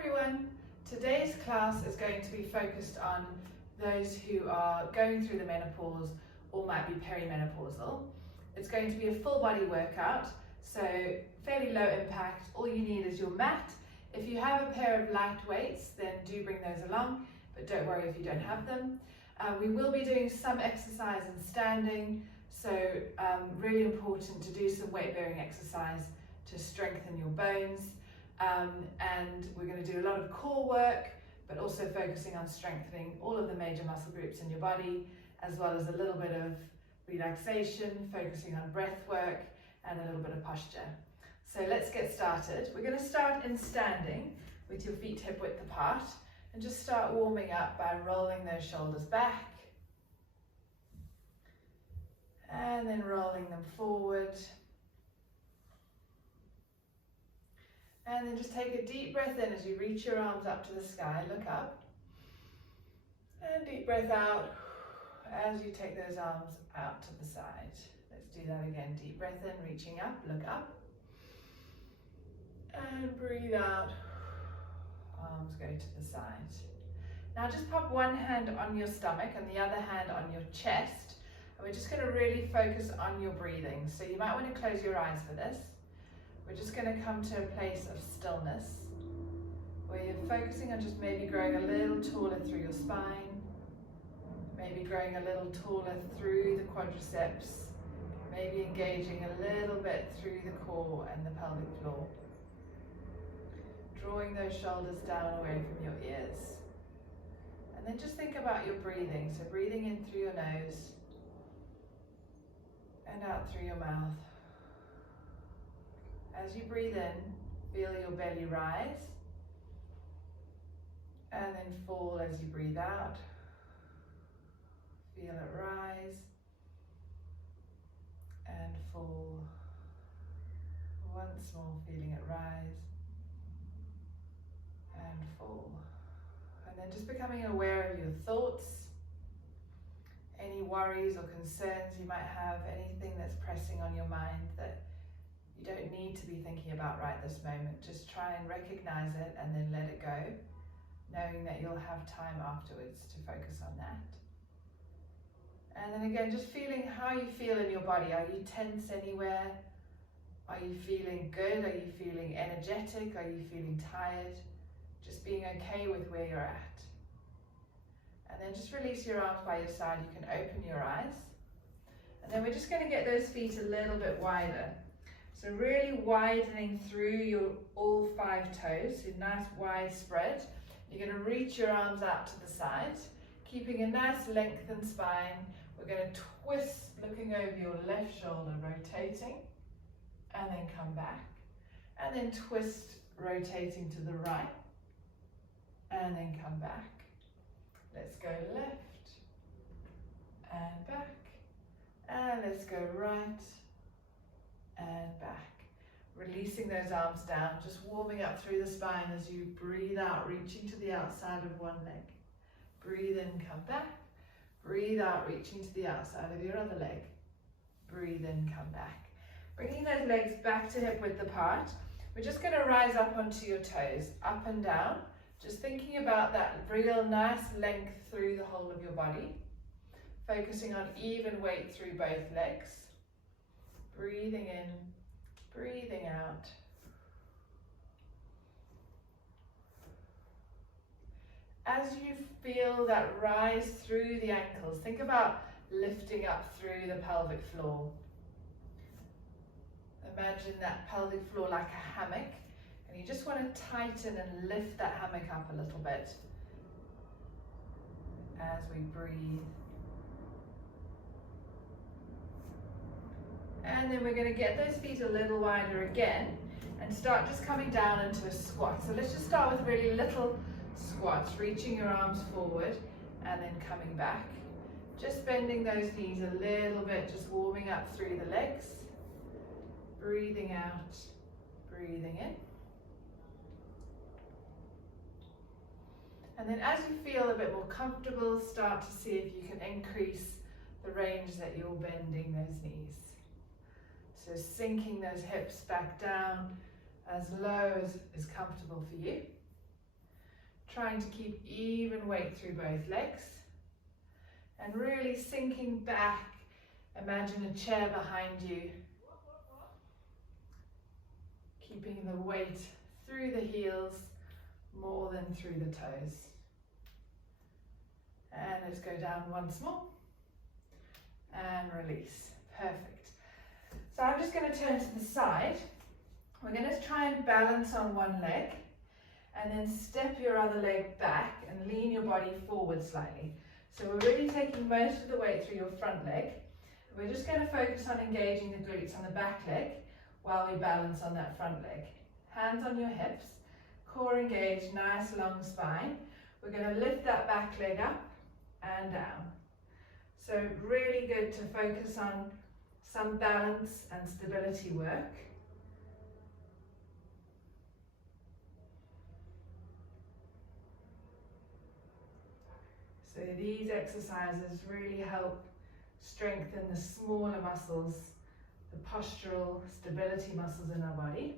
everyone. Today's class is going to be focused on those who are going through the menopause or might be perimenopausal. It's going to be a full body workout, so fairly low impact. All you need is your mat. If you have a pair of light weights, then do bring those along, but don't worry if you don't have them. We will be doing some exercise and standing, so really important to do some weight bearing exercise to strengthen your bones. And we're going to do a lot of core work, but also focusing on strengthening all of the major muscle groups in your body, as well as a little bit of relaxation, focusing on breath work and a little bit of posture. So let's get started. We're going to start in standing with your feet hip width apart and just start warming up by rolling those shoulders back and then rolling them forward. And then just take a deep breath in as you reach your arms up to the sky, look up. And deep breath out as you take those arms out to the side. Let's do that again. Deep breath in, reaching up, look up. And breathe out, arms go to the side. Now just pop one hand on your stomach and the other hand on your chest. And we're just going to really focus on your breathing. So you might want to close your eyes for this. We're just going to come to a place of stillness where you're focusing on just maybe growing a little taller through your spine, maybe growing a little taller through the quadriceps, maybe engaging a little bit through the core and the pelvic floor. Drawing those shoulders down away from your ears. And then just think about your breathing. So breathing in through your nose and out through your mouth. As you breathe in, feel your belly rise and then fall as you breathe out. Feel it rise and fall. Once more, feeling it rise and fall. And then just becoming aware of your thoughts, any worries or concerns you might have, anything that's pressing on your mind that you don't need to be thinking about right this moment. Just try and recognize it and then let it go, knowing that you'll have time afterwards to focus on that. And then again, just feeling how you feel in your body. Are you tense anywhere? Are you feeling good? Are you feeling energetic? Are you feeling tired? Just being okay with where you're at. And then just release your arms by your side. You can open your eyes. And then we're just going to get those feet a little bit wider. So really widening through your all 5 toes, so nice wide spread. You're going to reach your arms out to the side, keeping a nice lengthened spine. We're going to twist, looking over your left shoulder, rotating, and then come back. And then twist, rotating to the right, and then come back. Let's go left, and back, and let's go right, and back. Releasing those arms down, just warming up through the spine as you breathe out, reaching to the outside of one leg. Breathe in, come back. Breathe out, reaching to the outside of your other leg. Breathe in, come back. Bringing those legs back to hip width apart. We're just going to rise up onto your toes, up and down. Just thinking about that real nice length through the whole of your body. Focusing on even weight through both legs. Breathing in, breathing out. As you feel that rise through the ankles, think about lifting up through the pelvic floor. Imagine that pelvic floor like a hammock, and you just want to tighten and lift that hammock up a little bit as we breathe. And then we're going to get those feet a little wider again and start just coming down into a squat. So let's just start with really little squats, reaching your arms forward and then coming back. Just bending those knees a little bit, just warming up through the legs. Breathing out, breathing in. And then as you feel a bit more comfortable, start to see if you can increase the range that you're bending those knees. So sinking those hips back down as low as is comfortable for you. Trying to keep even weight through both legs. And really sinking back. Imagine a chair behind you. Keeping the weight through the heels more than through the toes. And let's go down once more. And release. Perfect. So I'm just going to turn to the side. We're going to try and balance on one leg. And then step your other leg back and lean your body forward slightly. So we're really taking most of the weight through your front leg. We're just going to focus on engaging the glutes on the back leg while we balance on that front leg. Hands on your hips, core engaged, nice long spine. We're going to lift that back leg up and down. So really good to focus on some balance and stability work. So these exercises really help strengthen the smaller muscles, the postural stability muscles in our body.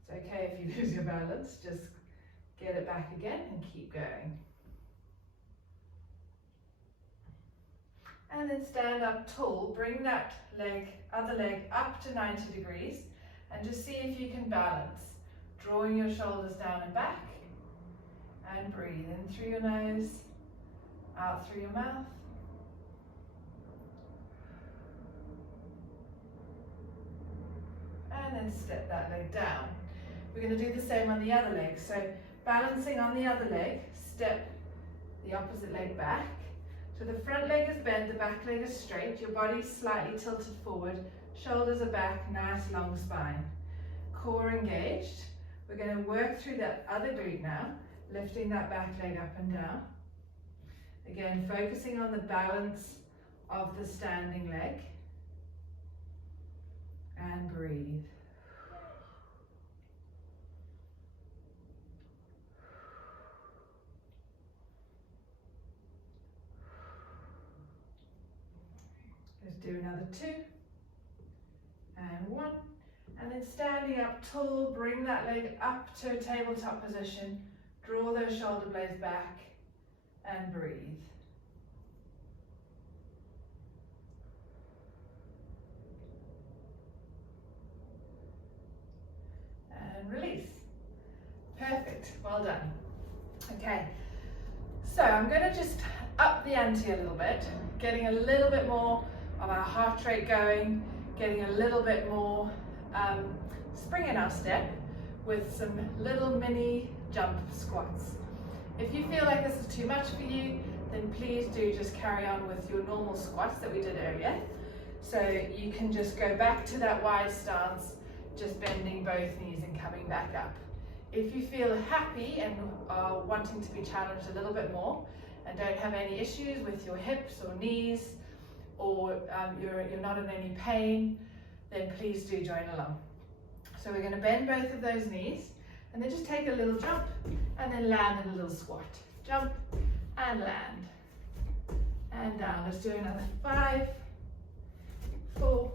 It's okay if you lose your balance, just get it back again and keep going. And then stand up tall, bring that other leg up to 90 degrees and just see if you can balance. Drawing your shoulders down and back and breathe in through your nose, out through your mouth. And then step that leg down. We're going to do the same on the other leg. So balancing on the other leg, step the opposite leg back. So the front leg is bent, the back leg is straight, your body's slightly tilted forward, shoulders are back, nice long spine. Core engaged. We're going to work through that other glute now, lifting that back leg up and down. Again, focusing on the balance of the standing leg. And breathe. Let's do another 2. And 1. And then standing up tall, bring that leg up to a tabletop position. Draw those shoulder blades back and breathe. And release. Perfect, well done. Okay, so I'm going to just up the ante a little bit, getting a little bit more of our heart rate going, getting a little bit more spring in our step with some little mini jump squats. If you feel like this is too much for you, then please do just carry on with your normal squats that we did earlier. So you can just go back to that wide stance, just bending both knees and coming back up. If you feel happy and are wanting to be challenged a little bit more and don't have any issues with your hips or knees, or you're not in any pain, then please do join along. So we're going to bend both of those knees and then just take a little jump and then land in a little squat. Jump and land and down. Let's do another 5, 4,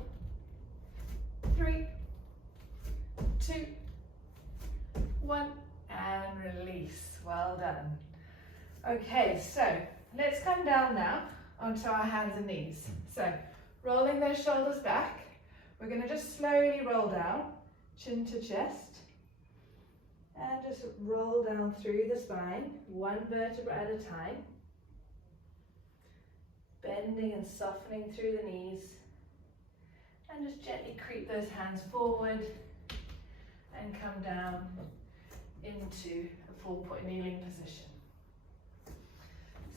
3, 2, 1, and release. Well done. Okay, so let's come down now onto our hands and knees. So rolling those shoulders back, we're going to just slowly roll down, chin to chest, and just roll down through the spine, one vertebra at a time, bending and softening through the knees, and just gently creep those hands forward and come down into a 4-point kneeling position.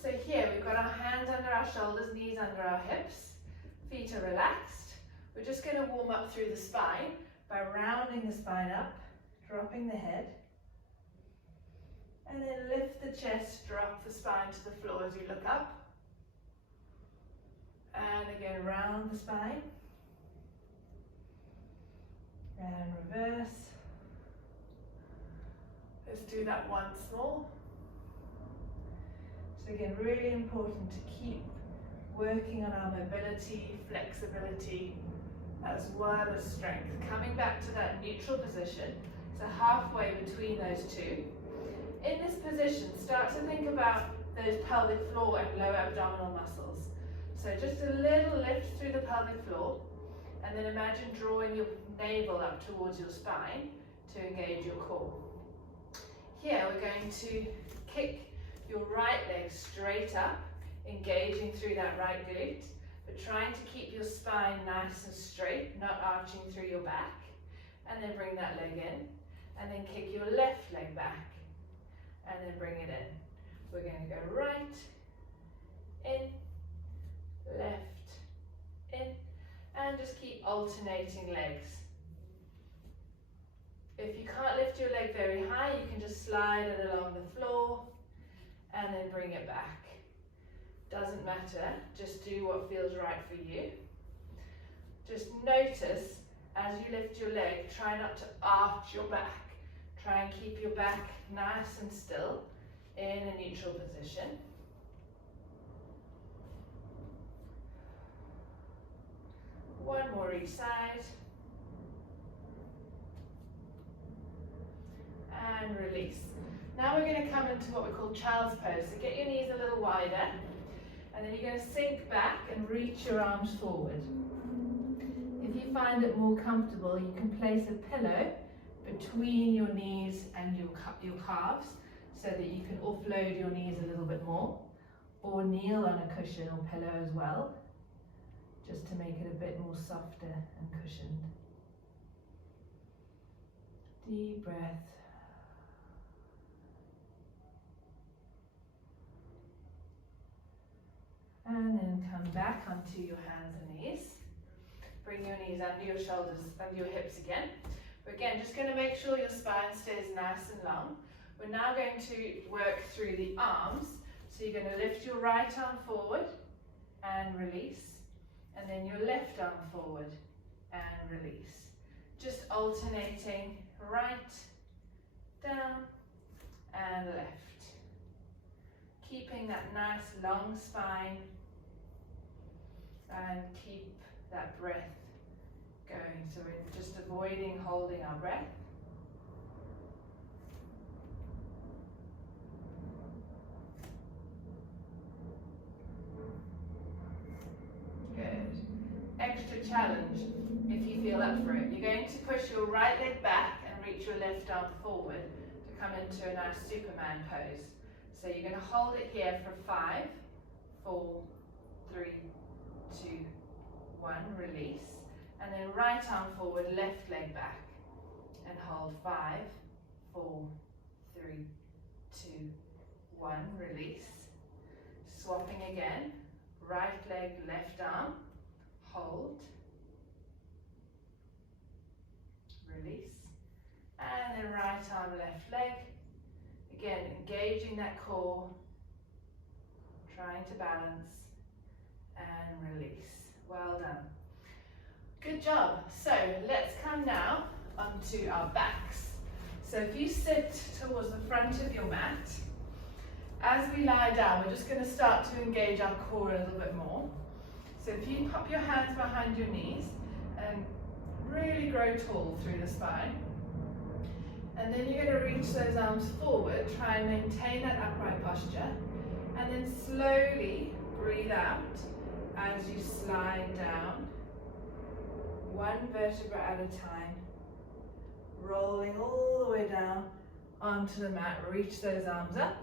So here we've got our hands under our shoulders, knees under our hips, feet are relaxed. We're just going to warm up through the spine by rounding the spine up, dropping the head, and then lift the chest, drop the spine to the floor as you look up, and again round the spine, and reverse. Let's do that once more. So again, really important to keep working on our mobility, flexibility, as well as strength. Coming back to that neutral position, so halfway between those two, In this position, start to think about those pelvic floor and lower abdominal muscles. So just a little lift through the pelvic floor, and then imagine drawing your navel up towards your spine to engage your core. Here we're going to kick your right leg straight up, engaging through that right glute, but trying to keep your spine nice and straight, not arching through your back. And then bring that leg in, and then kick your left leg back, and then bring it in. We're going to go right, in, left, in, and just keep alternating legs. If you can't lift your leg very high, you can just slide it along the floor, and then bring it back. Doesn't matter, just do what feels right for you. Just notice, as you lift your leg, try not to arch your back. Try and keep your back nice and still in a neutral position. One more each side. And release. Now we're going to come into what we call child's pose. So get your knees a little wider, and then you're going to sink back and reach your arms forward. If you find it more comfortable, you can place a pillow between your knees and your calves so that you can offload your knees a little bit more, or kneel on a cushion or pillow as well, just to make it a bit more softer and cushioned. Deep breath. And then come back onto your hands and knees. Bring your knees under your shoulders, under your hips again. We're again just going to make sure your spine stays nice and long. We're now going to work through the arms. So you're going to lift your right arm forward and release. And then your left arm forward and release. Just alternating right, down, and left. Keeping that nice long spine, and keep that breath going. So we're just avoiding holding our breath. Good. Extra challenge if you feel up for it. You're going to push your right leg back and reach your left arm forward to come into a nice Superman pose. So you're going to hold it here for 5, 4, 3, 2, 1, release. And then right arm forward, left leg back. And hold 5, 4, 3, 2, 1, release. Swapping again. Right leg, left arm. Hold. Release. And then right arm, left leg. Again, engaging that core, trying to balance, and release. Well done. Good job. So let's come now onto our backs. So if you sit towards the front of your mat, as we lie down, we're just going to start to engage our core a little bit more. So if you pop your hands behind your knees and really grow tall through the spine. And then you're going to reach those arms forward, try and maintain that upright posture, and then slowly breathe out as you slide down, one vertebra at a time, rolling all the way down onto the mat. Reach those arms up,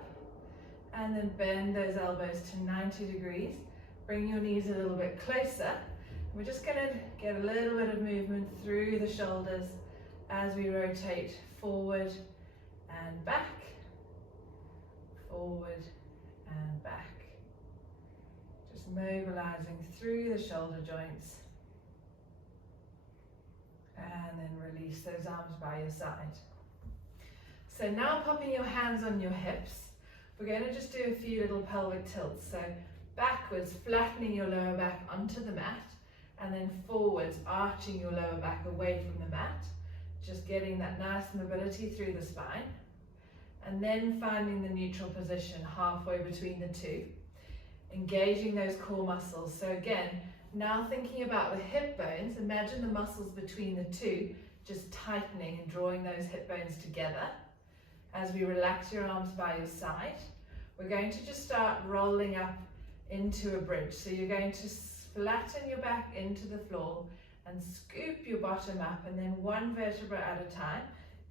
and then bend those elbows to 90 degrees. Bring your knees a little bit closer. We're just going to get a little bit of movement through the shoulders as we rotate forward and back, forward and back. Just mobilizing through the shoulder joints. And then release those arms by your side. So now popping your hands on your hips, we're going to just do a few little pelvic tilts. So backwards, flattening your lower back onto the mat, and then forwards, arching your lower back away from the mat. Just getting that nice mobility through the spine, and then finding the neutral position halfway between the two, engaging those core muscles. So again, now thinking about the hip bones, imagine the muscles between the two just tightening and drawing those hip bones together, as we relax your arms by your side. We're going to just start rolling up into a bridge. So you're going to flatten your back into the floor and scoop your bottom up, and then one vertebra at a time,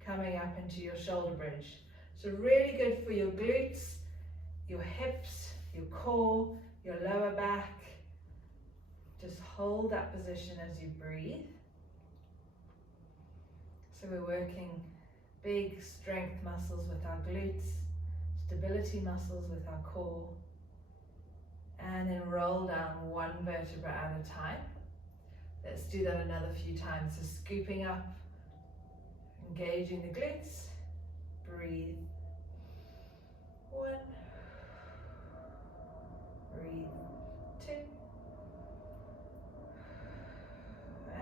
coming up into your shoulder bridge. So really good for your glutes, your hips, your core, your lower back. Just hold that position as you breathe. So we're working big strength muscles with our glutes, stability muscles with our core, and then roll down one vertebra at a time. Let's do that another few times. So scooping up, engaging the glutes, breathe. 1, breathe. 2,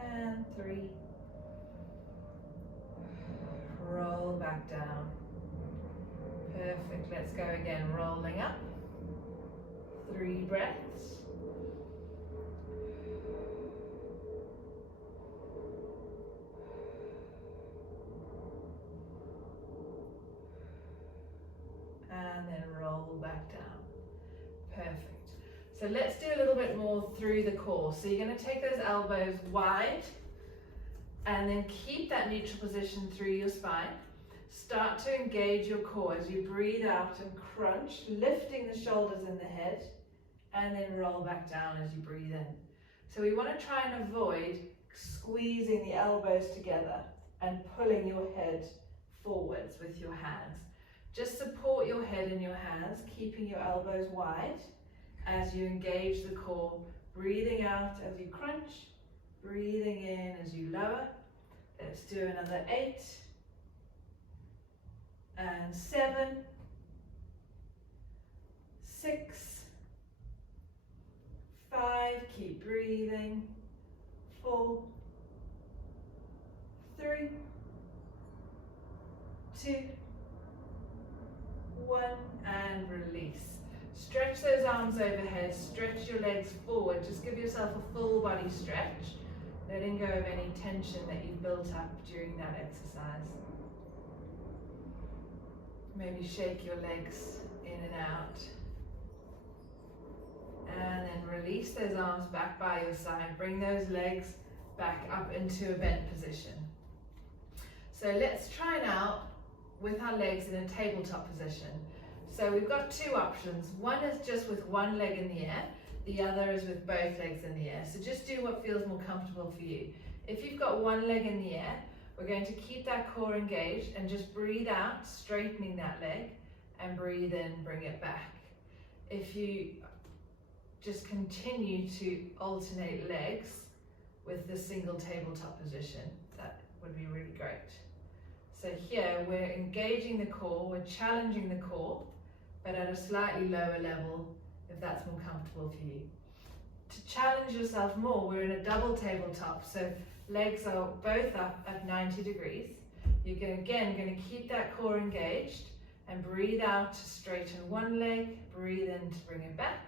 and 3. Roll back down. Perfect. Let's go again. Rolling up. 3 breaths. And then roll back down. Perfect. So let's do a little bit more through the core. So you're going to take those elbows wide and then keep that neutral position through your spine. Start to engage your core as you breathe out and crunch, lifting the shoulders and the head, and then roll back down as you breathe in. So we want to try and avoid squeezing the elbows together and pulling your head forwards with your hands. Just support your head in your hands, keeping your elbows wide as you engage the core, breathing out as you crunch, breathing in as you lower. Let's do another 8 and 7, 6, 5, keep breathing, 4, 3, 2, 1, and release. Stretch those arms overhead, stretch your legs forward, just give yourself a full body stretch, letting go of any tension that you've built up during that exercise. Maybe shake your legs in and out. And then release those arms back by your side. Bring those legs back up into a bent position. So let's try now with our legs in a tabletop position. So we've got 2 options. One is just with one leg in the air. The other is with both legs in the air. So just do what feels more comfortable for you. If you've got one leg in the air, we're going to keep that core engaged and just breathe out, straightening that leg, and breathe in, bring it back. If you just continue to alternate legs with the single tabletop position, that would be really great. So here we're engaging the core, we're challenging the core, but at a slightly lower level, if that's more comfortable for you. To challenge yourself more, we're in a double tabletop, so legs are both up at 90 degrees. You're going to keep that core engaged and breathe out to straighten one leg, breathe in to bring it back,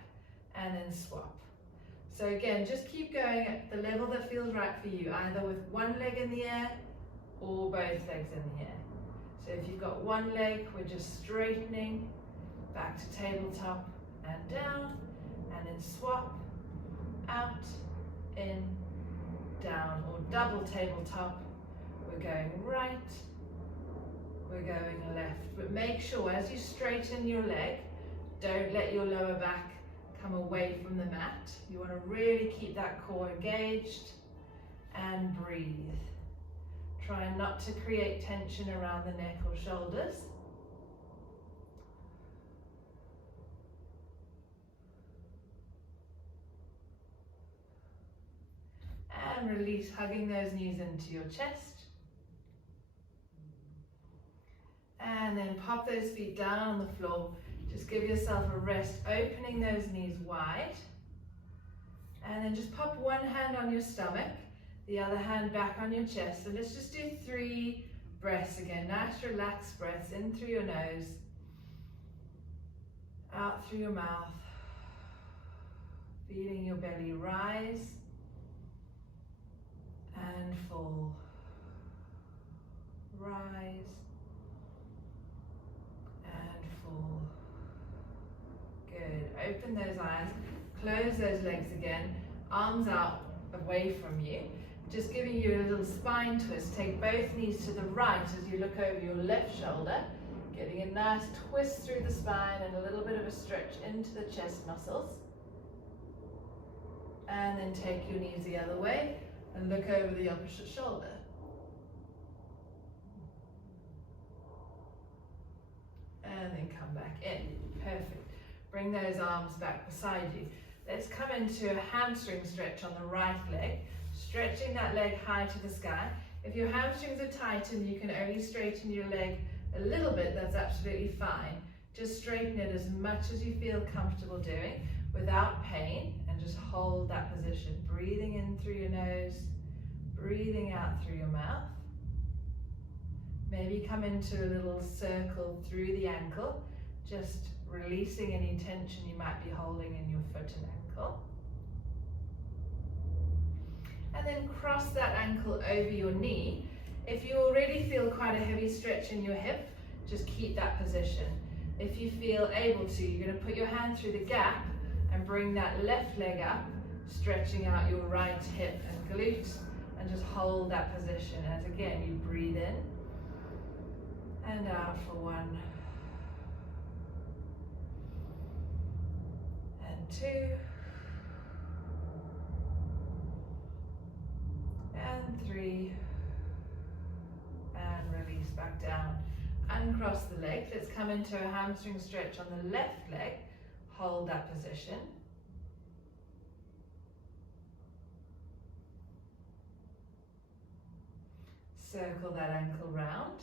and then swap. So again, just keep going at the level that feels right for you, either with one leg in the air or both legs in the air. So if you've got one leg, we're just straightening, back to tabletop and down, and then swap, out, in, down, or double tabletop. We're going right, we're going left. But make sure as you straighten your leg, don't let your lower back come away from the mat. You want to really keep that core engaged and breathe. Try not to create tension around the neck or shoulders. And release, hugging those knees into your chest. And then pop those feet down on the floor. Just give yourself a rest, opening those knees wide. And then just pop one hand on your stomach, the other hand back on your chest. So let's just do 3 breaths again. Nice relaxed breaths in through your nose, out through your mouth. Feeling your belly rise and fall. Rise Open those eyes, close those legs again, arms out away from you. Just giving you a little spine twist. Take both knees to the right as you look over your left shoulder, getting a nice twist through the spine and a little bit of a stretch into the chest muscles. And then take your knees the other way and look over the opposite shoulder. And then come back in. Perfect. Bring those arms back beside you. Let's come into a hamstring stretch on the right leg, stretching that leg high to the sky. If your hamstrings are tightened, you can only straighten your leg a little bit, that's absolutely fine. Just straighten it as much as you feel comfortable doing without pain, and just hold that position. Breathing in through your nose, breathing out through your mouth. Maybe come into a little circle through the ankle, just releasing any tension you might be holding in your foot and ankle. And then cross that ankle over your knee. If you already feel quite a heavy stretch in your hip, just keep that position. If you feel able to, you're going to put your hand through the gap and bring that left leg up, stretching out your right hip and glute, and just hold that position as again you breathe in and out for 1 and 2 and 3 and release back down. Uncross the legs. Let's come into a hamstring stretch on the left leg. Hold that position. Circle that ankle round.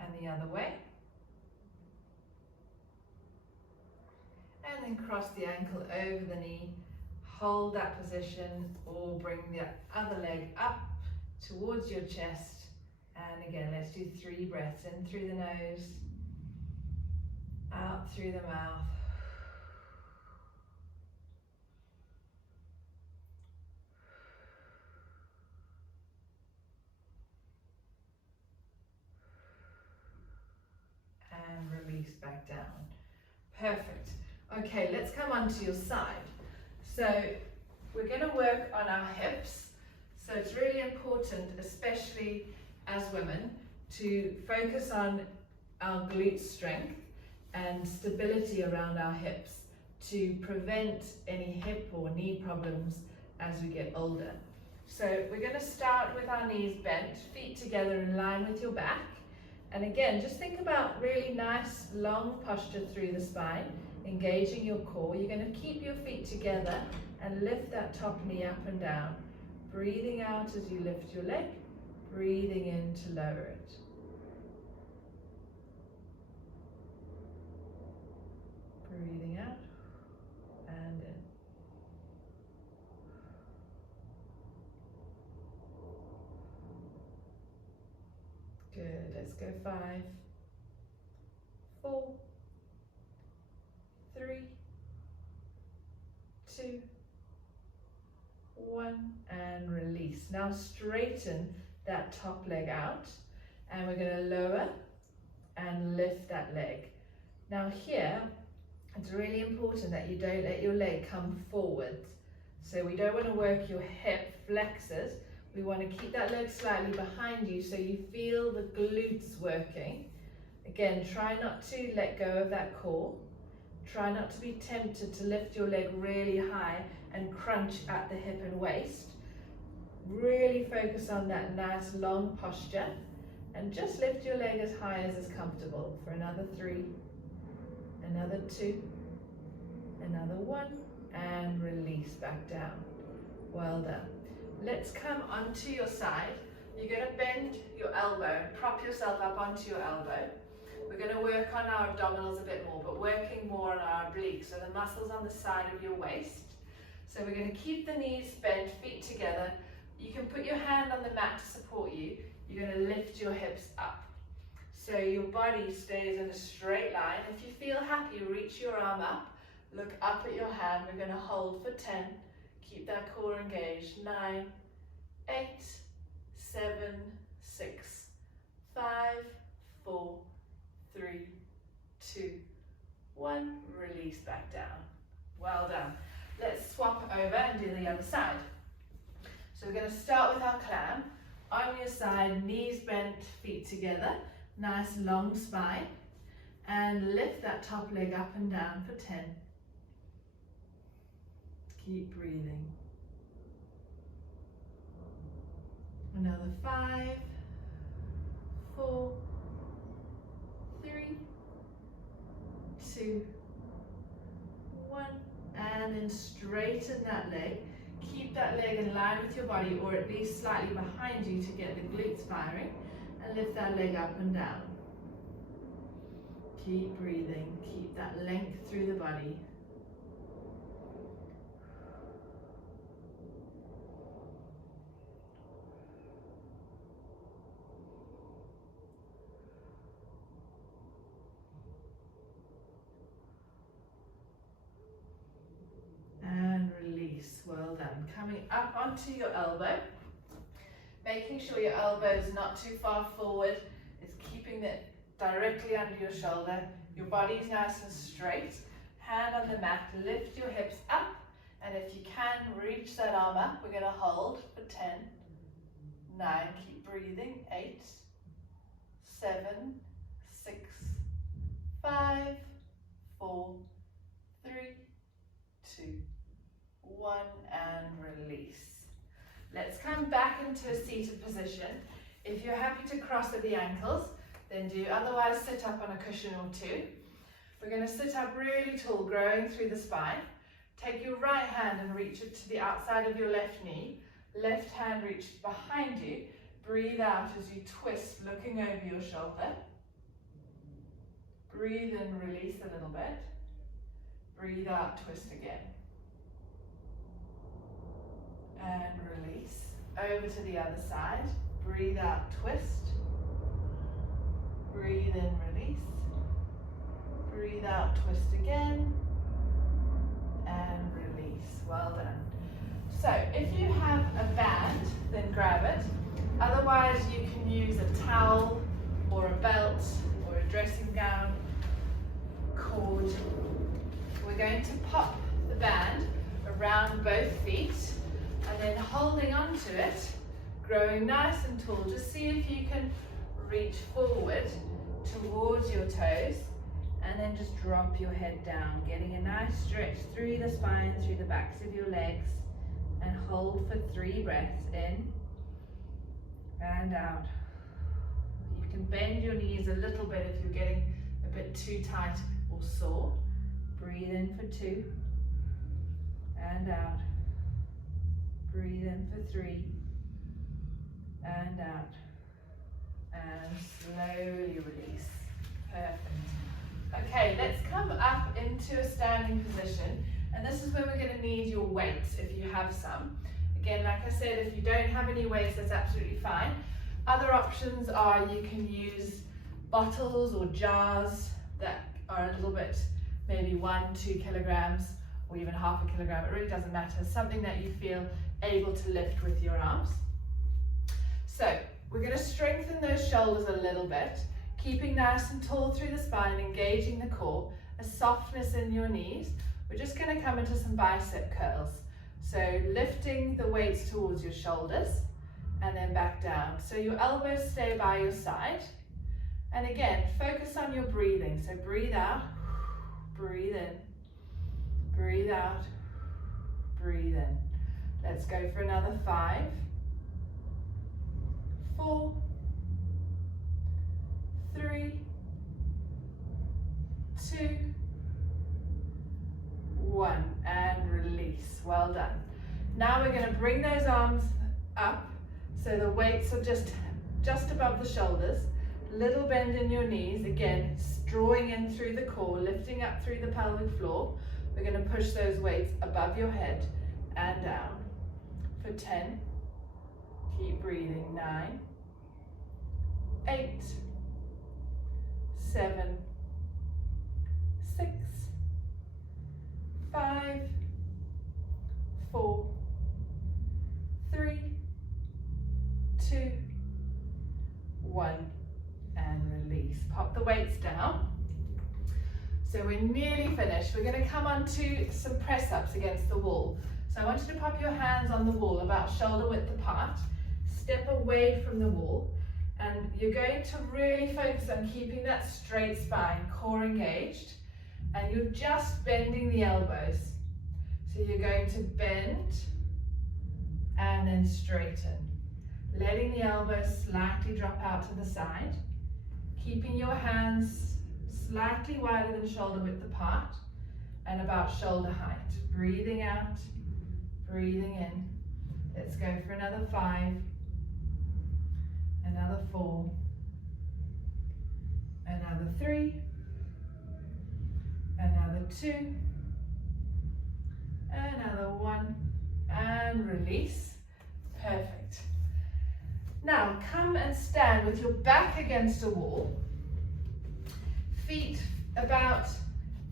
And the other way. And then cross the ankle over the knee. Hold that position, or bring the other leg up towards your chest. And again, let's do 3 breaths. In through the nose, out through the mouth. And release back down. Perfect. Okay, let's come onto your side. So we're going to work on our hips. So it's really important, especially as women, to focus on our glute strength and stability around our hips to prevent any hip or knee problems as we get older. So we're going to start with our knees bent, feet together in line with your back. And again, just think about really nice long posture through the spine, engaging your core. You're going to keep your feet together and lift that top knee up and down. Breathing out as you lift your leg, breathing in to lower it. Breathing out and in. Good, let's go 5, 4, 3, 2, 1, and release. Now straighten that top leg out, and we're going to lower and lift that leg. Now here, it's really important that you don't let your leg come forwards. So we don't want to work your hip flexors. We want to keep that leg slightly behind you so you feel the glutes working. Again, try not to let go of that core. Try not to be tempted to lift your leg really high and crunch at the hip and waist. Really focus on that nice long posture and just lift your leg as high as is comfortable for another 3, another 2, another 1, and release back down. Well done. Let's come onto your side. You're going to bend your elbow and prop yourself up onto your elbow. We're going to work on our abdominals a bit more, but working more on our obliques, so the muscles on the side of your waist. So we're going to keep the knees bent, feet together. You can put your hand on the mat to support you. You're going to lift your hips up. So your body stays in a straight line. If you feel happy, reach your arm up, look up at your hand. We're going to hold for 10. Keep that core engaged. 9, 8, 7, 6, 5, 4, 1, release back down. Well done. Let's swap over and do the other side. So we're going to start with our clam. On your side, knees bent, feet together, nice long spine, and lift that top leg up and down for 10. Keep breathing. Another 5, 4, 3, 2, 1, and then straighten that leg. Keep that leg in line with your body, or at least slightly behind you to get the glutes firing, and lift that leg up and down. Keep breathing, keep that length through the body. And release, well done. Coming up onto your elbow, making sure your elbow is not too far forward, is keeping it directly under your shoulder. Your body's nice and straight. Hand on the mat, lift your hips up, and if you can, reach that arm up. We're going to hold for 10, 9, keep breathing, 8, 7, 6, 5, 4, 3, 2, 1, and release. Let's come back into a seated position. If you're happy to cross at the ankles, then do. Otherwise, sit up on a cushion or two. We're going to sit up really tall, growing through the spine. Take your right hand and reach it to the outside of your left knee. Left hand reaches behind you. Breathe out as you twist, looking over your shoulder. Breathe in, release a little bit. Breathe out, twist again. And release. Over to the other side. Breathe out, twist. Breathe in, release. Breathe out, twist again. And release. Well done. So if you have a band, then grab it. Otherwise, you can use a towel or a belt or a dressing gown, cord. We're going to pop the band around both feet and then holding onto it, growing nice and tall. Just see if you can reach forward towards your toes and then just drop your head down, getting a nice stretch through the spine, through the backs of your legs, and hold for 3 breaths in and out. You can bend your knees a little bit if you're getting a bit too tight or sore. Breathe in for 2 and out. Breathe in for 3 and out. And slowly release. Perfect. Okay, let's come up into a standing position, and this is where we're going to need your weights if you have some. Again, like I said, if you don't have any weights, that's absolutely fine. Other options are you can use bottles or jars that are a little bit, maybe 1-2 kilograms or even half a kilogram. It really doesn't matter. Something that you feel able to lift with your arms. So we're going to strengthen those shoulders a little bit, keeping nice and tall through the spine, engaging the core, a softness in your knees. We're just going to come into some bicep curls. So lifting the weights towards your shoulders and then back down. So your elbows stay by your side. And again, focus on your breathing. So breathe out, breathe in, breathe out, breathe in. Let's go for another 5, 4, 3, 2, 1, and release. Well done. Now we're going to bring those arms up so the weights are just above the shoulders. Little bend in your knees. Again, drawing in through the core, lifting up through the pelvic floor. We're going to push those weights above your head and down for 10. Keep breathing. 9, 8, 7, 6, 5, 4, 3, 2, 1, and release. Pop the weights down. So we're nearly finished. We're going to come on to some press-ups against the wall. So I want you to pop your hands on the wall about shoulder width apart. Step away from the wall, and you're going to really focus on keeping that straight spine, core engaged, and you're just bending the elbows. So you're going to bend and then straighten, letting the elbows slightly drop out to the side, keeping your hands slightly wider than shoulder width apart and about shoulder height. Breathing out, breathing in. Let's go for another 5, another 4, another 3, another 2, another 1, and release. Perfect. Now come and stand with your back against a wall, feet about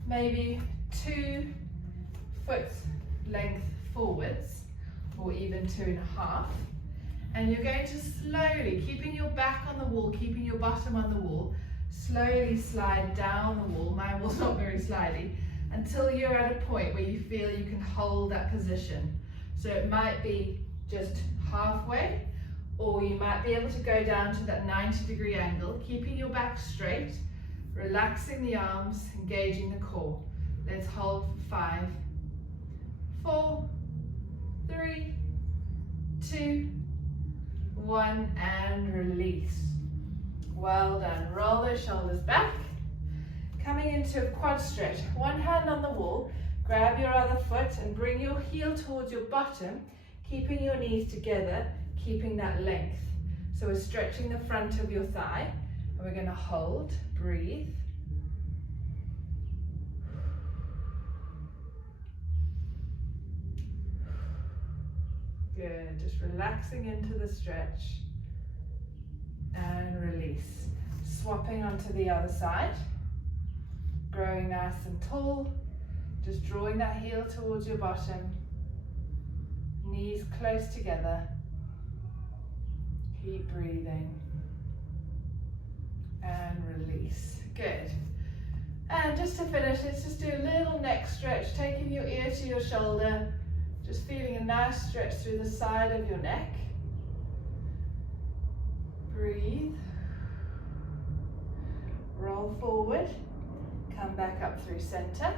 maybe 2 foot length forwards, or even 2.5, and you're going to slowly, keeping your back on the wall, keeping your bottom on the wall, slowly slide down the wall. My wall's not very slidey, until you're at a point where you feel you can hold that position. So it might be just halfway, or you might be able to go down to that 90-degree angle, keeping your back straight, relaxing the arms, engaging the core. Let's hold for 5, 4, 3, 2, 1, and release. Well done. Roll those shoulders back. Coming into a quad stretch. One hand on the wall, grab your other foot and bring your heel towards your bottom, keeping your knees together, keeping that length. So we're stretching the front of your thigh, and we're going to hold, breathe. Good, just relaxing into the stretch and release. Swapping onto the other side, growing nice and tall, just drawing that heel towards your bottom, knees close together. Keep breathing and release. Good. And just to finish, let's just do a little neck stretch, taking your ear to your shoulder, just feeling a nice stretch through the side of your neck. Breathe. Roll forward, come back up through center,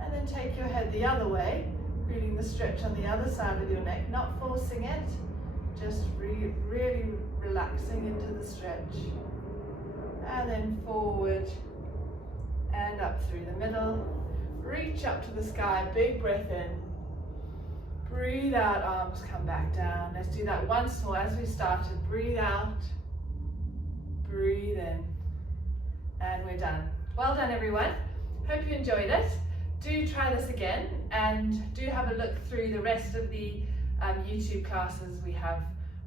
and then take your head the other way, feeling the stretch on the other side of your neck, not forcing it, just really relaxing into the stretch. And then forward and up through the middle. Reach up to the sky, big breath in. Breathe out, arms come back down. Let's do that once more as we started. Breathe out, breathe in, and we're done. Well done, everyone. Hope you enjoyed it. Do try this again, and do have a look through the rest of the YouTube classes we have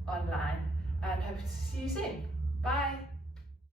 online, and hope to see you soon. Bye.